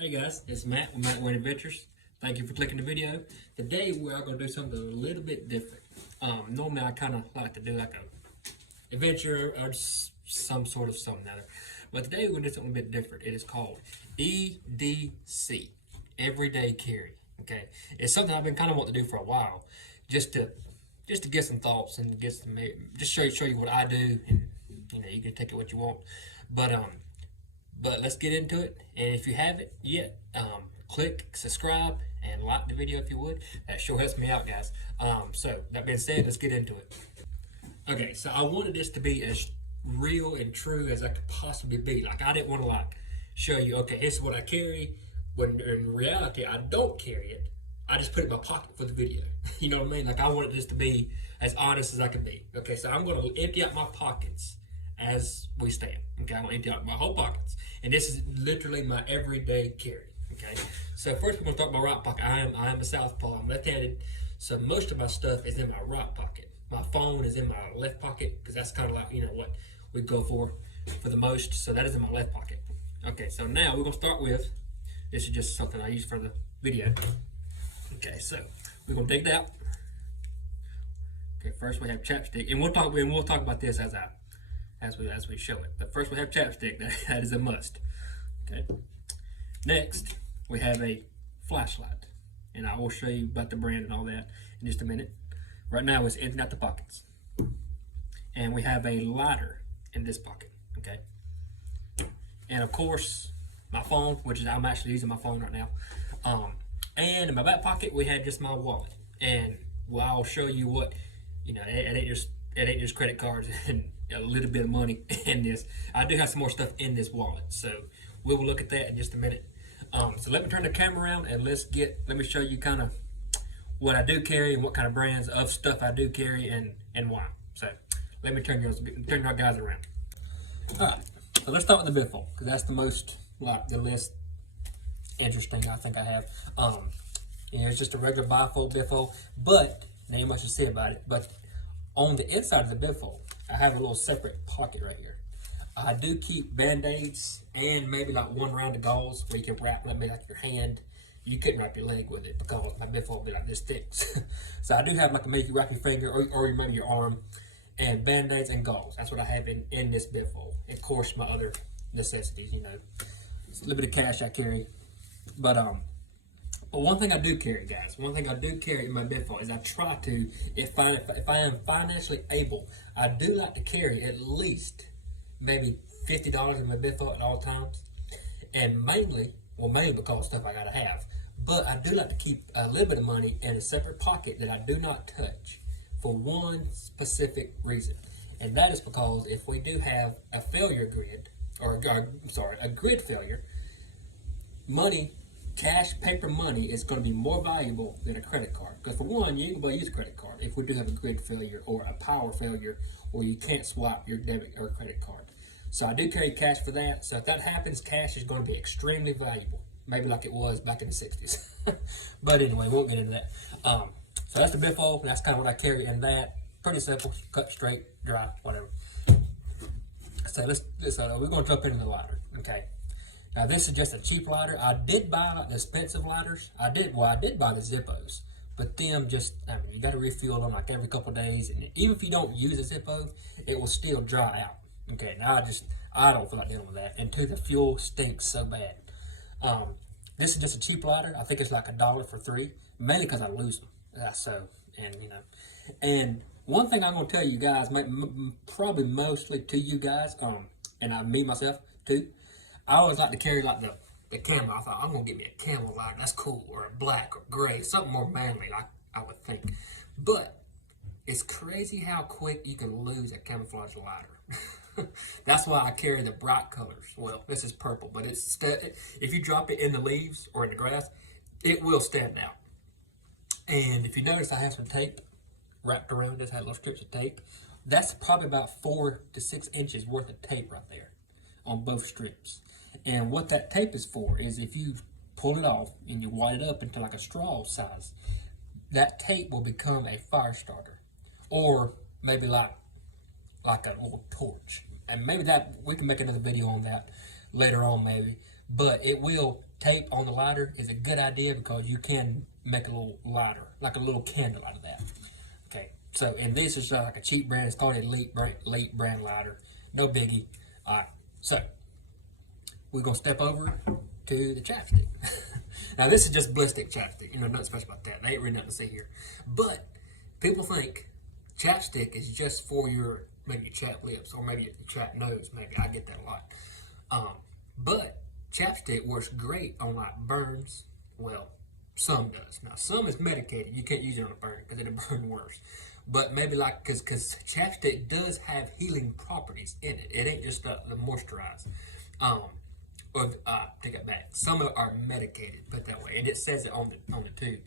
Hey guys, it's Matt with Matt Wayne Adventures. Thank you for clicking the video. Today we are going to do something a little bit different. Normally I kind of like to do like a adventure or some sort of something other. But today we're going to do something a bit different. It is called EDC, Everyday Carry. Okay, it's something I've been kind of wanting to do for a while, just to get some thoughts and get some, just show you what I do, and you can take it what you want. But let's get into it. And if you haven't yet, click subscribe and like the video if you would. That sure helps me out, guys. So that being said, let's get into it. Okay, so I wanted this to be as real and true as I could possibly be. Like, I didn't want to show you, okay, this is what I carry, when in reality I don't carry it. I just put it in my pocket for the video. You know what I mean? Like, I wanted this to be as honest as I could be. Okay, so I'm going to empty out my pockets as we stand. Okay, I'm gonna empty out my whole pockets, and this is literally my everyday carry. Okay, so first we're gonna start with my right pocket. I am a southpaw. I'm left-handed, so most of my stuff is in my right pocket. My phone is in my left pocket because that's kind of like what we go for the most. So that is in my left pocket. Okay, so now we're gonna start with, this is just something I use for the video. Okay, so we're gonna dig it out. Okay, first we have chapstick, and we'll talk about this as we show it. But first we have chapstick. That is a must. Okay. Next we have a flashlight, and I will show you about the brand and all that in just a minute. Right now it's emptying out the pockets, and we have a lighter in this pocket. Okay. And of course my phone, which is I'm actually using my phone right now. And in my back pocket we had just my wallet, and I'll show you what it ain't just credit cards and a little bit of money in this. I do have some more stuff in this wallet, so we will look at that in just a minute. So let me turn the camera around and let me show you kind of what I do carry and what kind of brands of stuff I do carry and why. So let me turn your guys around. Alright, so let's start with the bifold, because that's the most the least interesting I think I have. It's just a regular bifold, but now you much to say about it, but on the inside of the bifold I have a little separate pocket right here. I do keep band-aids and maybe like one round of gauze where you can wrap maybe like your hand. You couldn't wrap your leg with it because my bifold would be like this thick. So I do have like maybe you wrap your finger or maybe your arm, and band-aids and gauze. That's what I have in this bifold. Of course my other necessities, it's a little bit of cash I carry. But one thing I do carry, guys, in my bifold is I try to, if I am financially able, I do like to carry at least maybe $50 in my bifold at all times. And mainly because stuff I gotta have. But I do like to keep a little bit of money in a separate pocket that I do not touch for one specific reason. And that is because if we do have a failure grid, a grid failure, cash, paper money is going to be more valuable than a credit card. Because for one, you ain't going to use a credit card if we do have a grid failure or a power failure, or you can't swap your debit or credit card. So I do carry cash for that. So if that happens, cash is going to be extremely valuable. Maybe like it was back in the 60s. But anyway, we won't get into that. So that's the bifold. That's kind of what I carry in that. Pretty simple, cut straight, dry, whatever. So we're going to jump into the lighter. Okay. Now this is just a cheap lighter. I did buy like the expensive lighters. I did buy the Zippos, but them you got to refuel them like every couple of days, and even if you don't use a Zippo, it will still dry out. Okay, now I don't feel like dealing with that. And two, the fuel stinks so bad. This is just a cheap lighter. I think it's like $1 for 3, mainly because I lose them. And one thing I'm gonna tell you guys, probably mostly to you guys, and me myself too. I always like to carry like the camel. I thought I'm gonna get me a camel lighter. That's cool, or a black or gray, something more manly, I would think. But it's crazy how quick you can lose a camouflage lighter. That's why I carry the bright colors. Well, this is purple, but if you drop it in the leaves or in the grass, it will stand out. And if you notice, I have some tape wrapped around this. I had little strips of tape. That's probably about 4 to 6 inches worth of tape right there on both strips. And what that tape is for is if you pull it off and you wad it up into like a straw size, that tape will become a fire starter, or maybe like an old torch. And maybe that we can make another video on that later on maybe. but it will tape on the lighter is a good idea because you can make a little lighter, like a little candle out of that. Okay, so and this is like a cheap brand. It's called Elite brand lighter. No biggie. All right, so we're gonna step over to the chapstick. Now this is just ballistic chapstick. You know, nothing special about that. There ain't really nothing to see here. But people think chapstick is just for your maybe your chapped lips or maybe your chapped nose. Maybe I get that a lot. But chapstick works great on like burns. Well, some does. Now some is medicated. You can't use it on a burn because it'll burn worse. But maybe like because chapstick does have healing properties in it. It ain't just the moisturize. Take it back. Some are medicated, put that way, and it says it on the tube.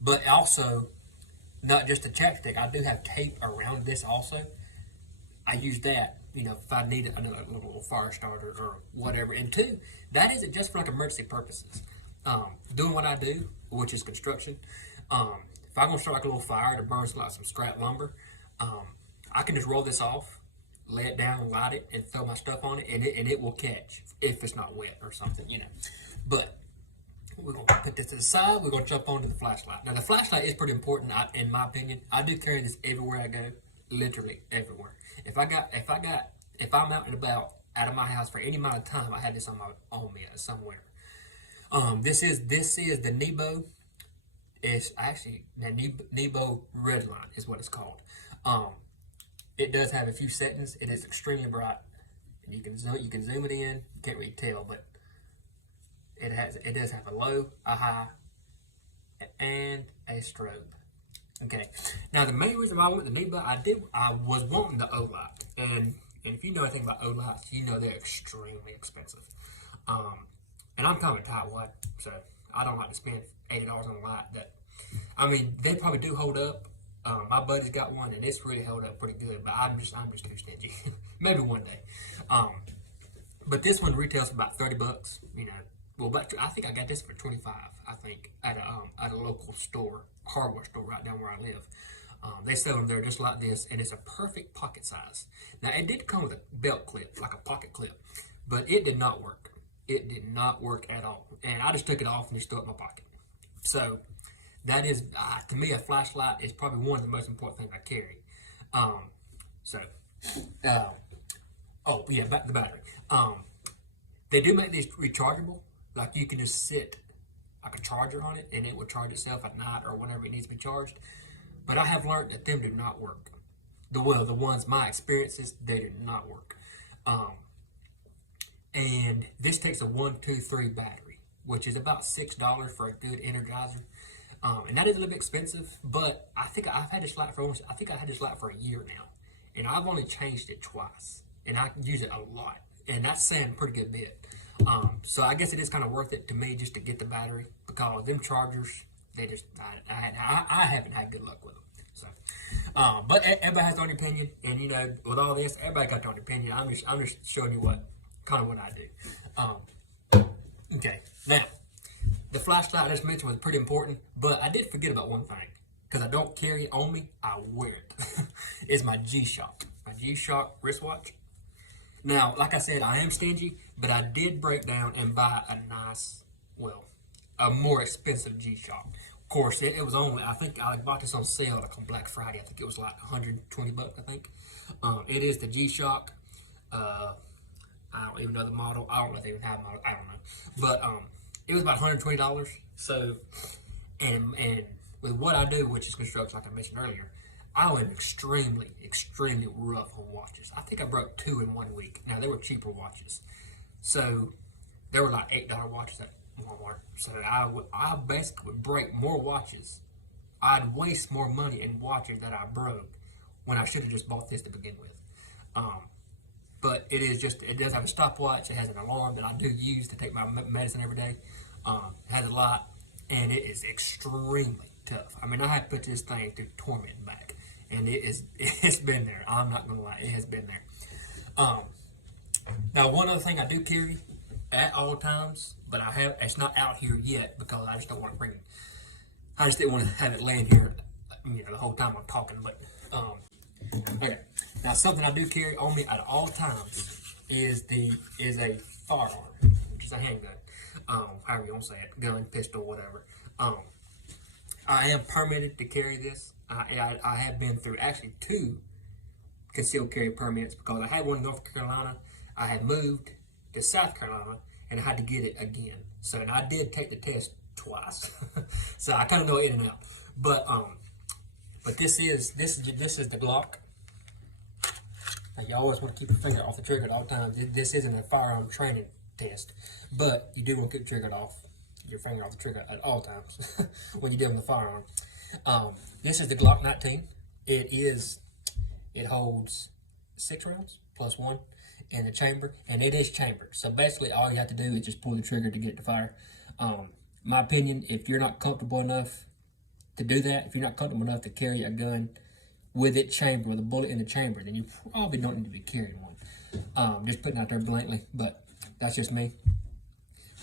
But also, not just the chapstick. I do have tape around this also. I use that, you know, if I need a little fire starter or whatever. And two, that isn't just for like emergency purposes. Doing what I do, which is construction. If I'm gonna start like a little fire to burn like some scrap lumber, I can just roll this off, lay it down, light it, and throw my stuff on it, and it will catch if it's not wet or something, you know. But we're gonna put this to the side. We're gonna jump onto the flashlight. Now the flashlight is pretty important, in my opinion. I do carry this everywhere I go, literally everywhere. If I'm out and about out of my house for any amount of time, I have this on me somewhere. This is the Nebo. It's actually the Nebo Redline is what it's called. It does have a few settings. It is extremely bright. You can zoom it in. You can't really tell, but it does have a low, a high, and a strobe. Okay. Now the main reason why I went the Nebo, I was wanting the O-Light, and if you know anything about O-Lights, you know they're extremely expensive. And I'm kind of a tightwad, so I don't like to spend $80 on a light. I mean, they probably do hold up. My buddy's got one, and it's really held up pretty good. But I'm just too stingy. Maybe one day. But this one retails for about $30. You know, well, but I think I got this for $25. I think at a local store, hardware store right down where I live. They sell them there just like this, and it's a perfect pocket size. Now it did come with a belt clip, like a pocket clip, but it did not work. It did not work at all, and I just took it off and just threw it in my pocket. So that is, to me, a flashlight is probably one of the most important things I carry. Oh yeah, back to the battery. They do make these rechargeable. Like you can just sit like a charger on it, and it will charge itself at night or whenever it needs to be charged. But I have learned that them do not work. The ones my experiences, they do not work. And this takes a 1, 2, 3 battery, which is about $6 for a good Energizer. And that is a little bit expensive, but I think I've had this light for a year now, and I've only changed it twice, and I use it a lot, and that's saying a pretty good bit. So I guess it is kind of worth it to me just to get the battery, because them chargers, I haven't had good luck with them. So, but everybody has their own opinion, and you know, with all this, everybody got their own opinion. I'm just showing you what I do. Okay, now the flashlight I just mentioned was pretty important, but I did forget about one thing because I don't carry it on me. I wear it. It's my G-Shock, wristwatch. Now, like I said, I am stingy, but I did break down and buy a more expensive G-Shock. Of course, it was only, I think I bought this on sale like on Black Friday. I think it was like $120, I think. It is the G-Shock. I don't even know the model. I don't know if they even have a model. I don't know. But it was about $120. So, and with what I do, which is construction, like I mentioned earlier, I am extremely, extremely rough on watches. I think I broke 2 in 1 week. Now, they were cheaper watches. So, they were like $8 watches at Walmart. So, I basically would break more watches. I'd waste more money in watches that I broke when I should have just bought this to begin with. But it does have a stopwatch. It has an alarm that I do use to take my medicine every day. It has a lot, and it is extremely tough. I mean, I had to put this thing through torment and back, and it's been there. I'm not gonna lie, it has been there. Now, one other thing I do carry at all times, but it's not out here yet because I just don't want to bring it. I just didn't want to have it laying here, you know, the whole time I'm talking. But okay. Now, something I do carry on me at all times is a firearm, which is a handgun, however you want to say it, gun, pistol, whatever. I am permitted to carry this. I have been through actually 2 concealed carry permits because I had one in North Carolina. I had moved to South Carolina and I had to get it again. So, and I did take the test twice, so I kind of know it in and out. But this is the Glock. Now, you always want to keep your finger off the trigger at all times. This isn't a firearm training test, but you do want to keep your finger off the trigger at all times when you're dealing with a firearm. This is the Glock 19. It holds 6 rounds plus 1 in the chamber, and it is chambered. So basically, all you have to do is just pull the trigger to get it to fire. My opinion, if you're not comfortable enough to do that, if you're not comfortable enough to carry a gun with it chambered, with a bullet in the chamber, then you probably don't need to be carrying one. Just putting it out there blankly, but that's just me.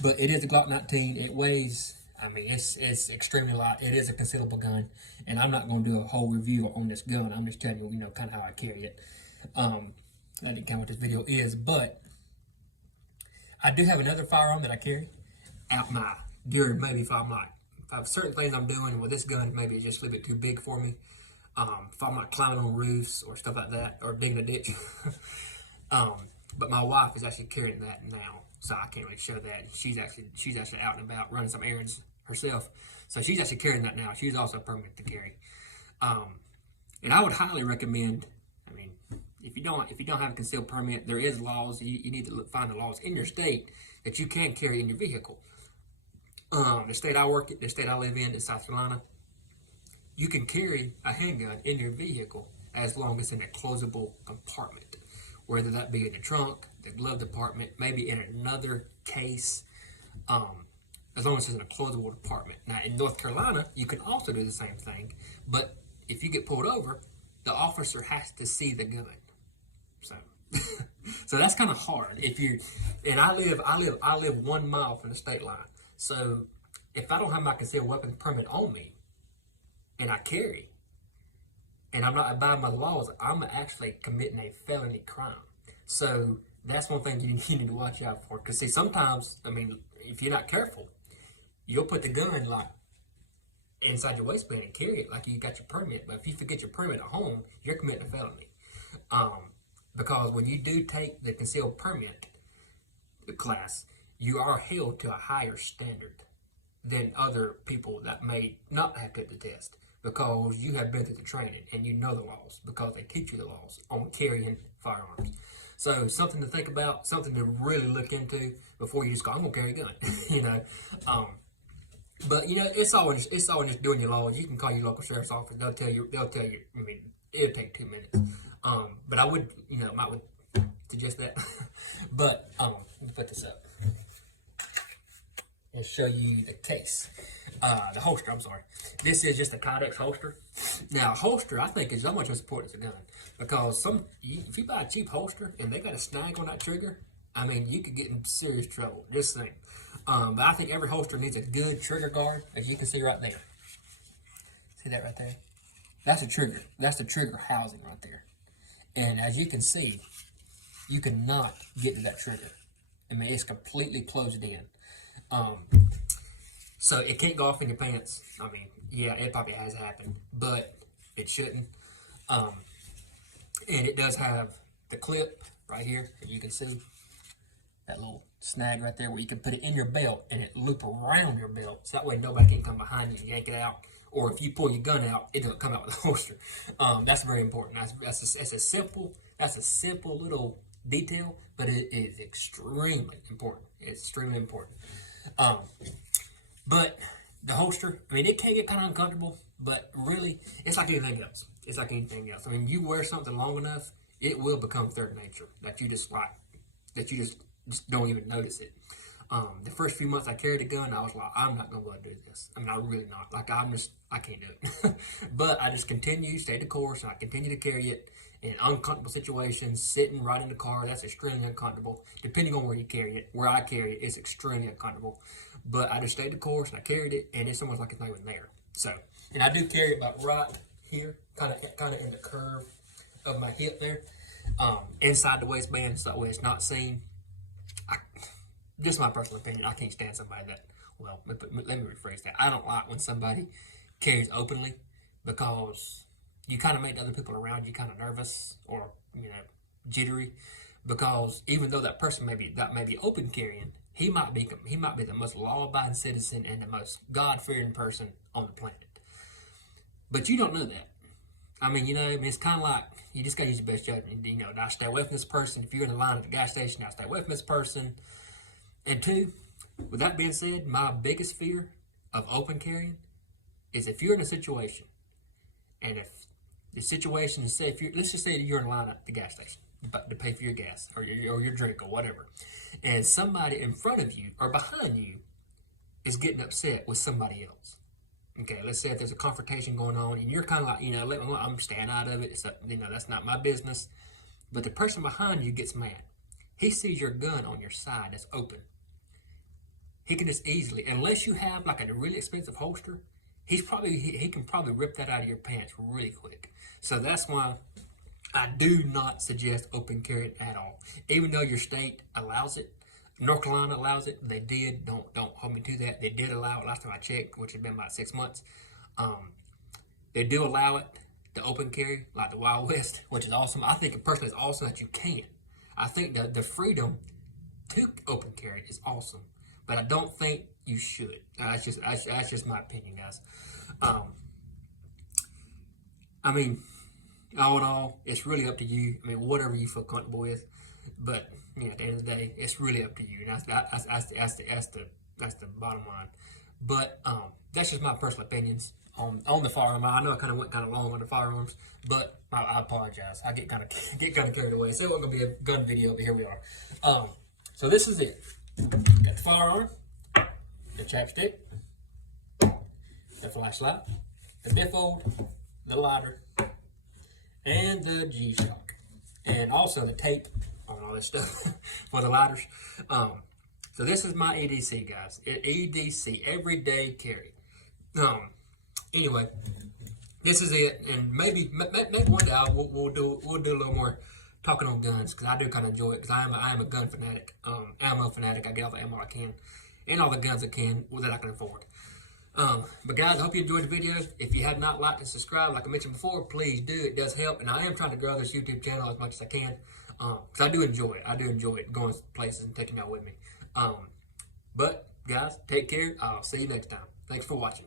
But it is a Glock 19. It weighs, I mean, it's extremely light. It is a concealable gun, and I'm not going to do a whole review on this gun. I'm just telling you, kind of how I carry it. That didn't count what this video is, but I do have another firearm that I carry out during maybe if I have certain things I'm doing with this gun, maybe it's just a little bit too big for me. If I'm not climbing on roofs or stuff like that, or digging a ditch. But my wife is actually carrying that now, so I can't really show that. She's actually out and about running some errands herself, so she's actually carrying that now. She's also permitted to carry. And I would highly recommend. I mean, if you don't have a concealed permit, there is laws. You need to find the laws in your state that you can carry in your vehicle. The state I live in South Carolina. You can carry a handgun in your vehicle as long as it's in a closable compartment, whether that be in the trunk, the glove compartment, maybe in another case, as long as it's in a closable compartment. Now, in North Carolina, you can also do the same thing, but if you get pulled over, the officer has to see the gun. So, so that's kind of hard. I live 1 mile from the state line. So, if I don't have my concealed weapons permit on me, and I carry, and I'm not abiding by the laws, I'm actually committing a felony crime. So that's one thing you need to watch out for. Because see, sometimes, I mean, if you're not careful, you'll put the gun like inside your waistband and carry it like you got your permit. But if you forget your permit at home, you're committing a felony. Because when you do take the concealed permit class, you are held to a higher standard than other people that may not have took the test, because you have been through the training and you know the laws, because they teach you the laws on carrying firearms. So something to think about, something to really look into before you just go, I'm gonna carry a gun. But it's always just doing your laws. You can call your local sheriff's office. They'll tell you. I mean, it'll take 2 minutes. But I would, I would suggest that. But let me put this up and show you the case. The holster, I'm sorry. This is just a Codex holster. Now, a holster, I think, is so much as important as a gun. Because if you buy a cheap holster and they got a snag on that trigger, I mean, you could get in serious trouble. Just think. But I think every holster needs a good trigger guard, as you can see right there. See that right there? That's a trigger. That's the trigger housing right there. And as you can see, you cannot get to that trigger. I mean, it's completely closed in. So it can't go off in your pants. I mean, yeah, it probably has happened, but it shouldn't. And it does have the clip right here, that you can see that little snag right there where you can put it in your belt and it loop around your belt, so that way nobody can come behind you and yank it out. Or if you pull your gun out, it doesn't come out with a holster. That's very important. That's a simple little detail, but it is extremely important. It's extremely important. But the holster, I mean, it can get kind of uncomfortable, but really, it's like anything else. It's like anything else. I mean, you wear something long enough, it will become third nature. That you just don't even notice it. The first few months I carried a gun, I was like, I'm not gonna be able to do this. I mean, I really not. Like, I can't do it. But I just stayed the course, and I continue to carry it in uncomfortable situations, sitting right in the car. That's extremely uncomfortable. Depending on where you carry it, where I carry it, it's extremely uncomfortable. But I just stayed the course, and I carried it, and it's almost like it's not even there. So, and I do carry it about right here, kind of in the curve of my hip there, inside the waistband, so that way it's not seen. Just my personal opinion. I can't stand somebody that, well, let me rephrase that. I don't like when somebody carries openly, because you kind of make the other people around you kind of nervous, or, jittery, because even though that person may be open carrying, he might be the most law-abiding citizen and the most God-fearing person on the planet. But you don't know that. I mean, it's kind of like, you just got to use your best judgment. I stay away from this person. If you're in the line at the gas station, I stay away from this person. And two, with that being said, my biggest fear of open carrying is if you're in a situation, and if the situation is, let's just say you're in line at the gas station to pay for your gas or your drink or whatever, and somebody in front of you or behind you is getting upset with somebody else. Okay, let's say if there's a confrontation going on, and you're kind of like, I'm staying out of it. That's not my business. But the person behind you gets mad. He sees your gun on your side that's open. He can just easily, unless you have like a really expensive holster, he can probably rip that out of your pants really quick. So that's why I do not suggest open carry at all. Even though your state allows it, North Carolina allows it. They did. Don't hold me to that. They did allow it last time I checked, which had been about 6 months. They do allow it to open carry, like the Wild West, which is awesome. I think personally it's awesome that you can. I think that the freedom to open carry is awesome, but I don't think you should. That's just my opinion, guys. I mean, all in all, it's really up to you. I mean, whatever you feel comfortable with. But at the end of the day, it's really up to you. And that's the bottom line. But that's just my personal opinions on the firearm. I know I kind of went kind of long on the firearms, but I apologize. I get kind of carried away. So it wasn't gonna be a gun video, but here we are. So this is it. Got the firearm, the chapstick, the flashlight, the bifold, the lighter, and the G-Shock, and also the tape on all this stuff for the lighters. So this is my EDC, guys. EDC, everyday carry. Anyway, this is it, and maybe one day we'll do a little more talking on guns, because I do kind of enjoy it, because I am a gun fanatic, ammo fanatic. I get all the ammo I can, and all the guns I can that I can afford. But guys, I hope you enjoyed the video. If you have not liked and subscribed, like I mentioned before, please do. It does help, and I am trying to grow this YouTube channel as much as I can, because I do enjoy it. I do enjoy it, going places and taking y'all with me. But guys, take care. I'll see you next time. Thanks for watching.